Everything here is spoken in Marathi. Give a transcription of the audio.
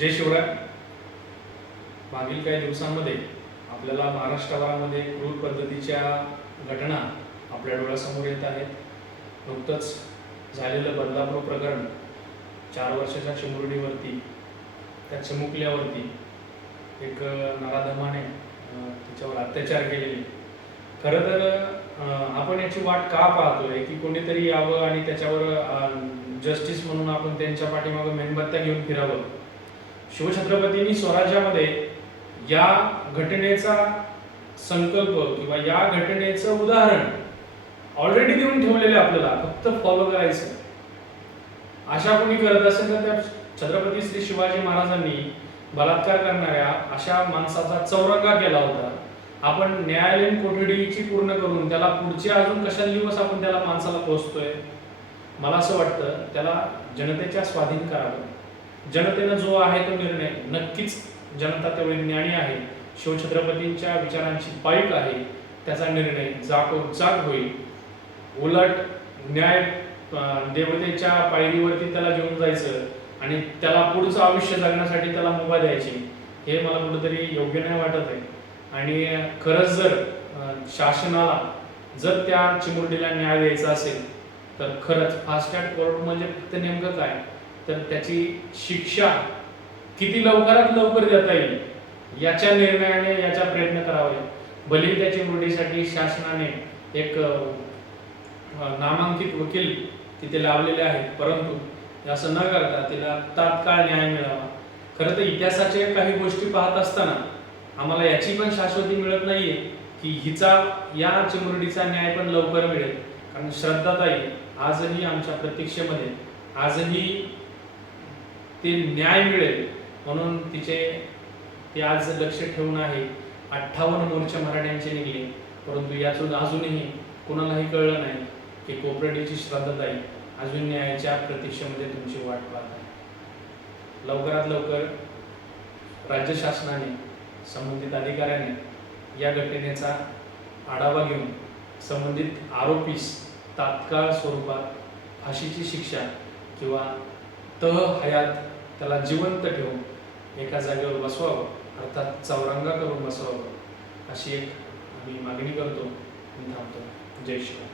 जय शिवराय. मागील काही दिवसांमध्ये आपल्याला महाराष्ट्रामध्ये क्रूर पद्धतीच्या घटना आपल्या डोळ्यासमोर येत आहेत. नुकतंच झालेलं बदलापूर प्रकरण चार वर्षाच्या चिमुरडीवरती त्या चिमुकल्यावरती एक नराधमाने तिच्यावर अत्याचार केलेले. खरं तर आपण याची वाट का पाहतोय? की कोणीतरी यावं आणि त्याच्यावर जस्टिस म्हणून आपण त्यांच्या पाठीमागं मेणबत्त्या घेऊन फिरावं? शिवछत्रपतींनी स्वराज्यामध्ये या घटनेचा संकल्प किंवा या घटनेचं उदाहरण ऑलरेडी देऊन ठेवलेलं आपल्याला फक्त फॉलो करायचं. अशा कोणी करत असेल तर त्या छत्रपती श्री शिवाजी महाराजांनी बलात्कार करणाऱ्या अशा माणसाचा चौरंगा केला होता. आपण न्यायालयीन कोठडीची पूर्ण करून त्याला पुढचे अजून कशा दिवस आपण त्याला माणसाला पोहोचतोय? मला असं वाटतं त्याला जनतेच्या स्वाधीन करावं. जनतेनं जो आहे तो निर्णय नक्कीच जनता तेवढी ज्ञानी आहे. शिवछत्रपतींच्या विचारांची पाईक आहे. त्याचा निर्णय जागोजाग होईल. उलट न्याय देवतेच्या पायरीवरती त्याला घेऊन जायचं आणि त्याला पुढचं आयुष्य जगण्यासाठी त्याला मुभा द्यायची हे मला कुठंतरी योग्य नाही वाटत आहे. आणि खरंच जर शासनाला जर त्या चिमुरडीला न्याय द्यायचा असेल तर खरंच फास्ट ट्रॅक कोर्ट म्हणजे फक्त नेमकं काय? तर त्याची शिक्षा किती लवकरात लवकर देता येईल याच्या निर्णयाने याचा प्रयत्न करावे. भले त्या चिमुरडीसाठी शासनाने एक नामांकित वकील तिथे लावलेले आहेत परंतु असं न करता तिला तात्काळ न्याय मिळावा. खरं तर इतिहासाच्या काही गोष्टी पाहत असताना आम्हाला याची पण शाश्वती मिळत नाहीये की हिचा या चिमुरडीचा न्याय पण लवकर मिळेल. कारण श्रद्धाताई आजही आमच्या प्रतीक्षेमध्ये आजही ते न्याय मिळेल म्हणून तिचे ते आज लक्ष ठेवून आहे. अठ्ठावन्न मोर्चे मराठ्यांचे निघले परंतु यातून अजूनही कोणालाही कळलं नाही की कोपरेटीची श्रद्धाताई अजून न्यायाच्या प्रतीक्षेमध्ये तुमची वाट पाहत आहे. लवकरात लवकर राज्य शासनाने संबंधित अधिकाऱ्याने या घटनेचा आढावा घेऊन संबंधित आरोपीस तात्काळ स्वरूपात फाशीची शिक्षा किंवा तह हयात त्याला जिवंत ठेवून एका जागेवर बसवावं अर्थात चौरंगा करून बसवावं अशी एक आम्ही मागणी करतो आणि थांबतो. जय शिवाय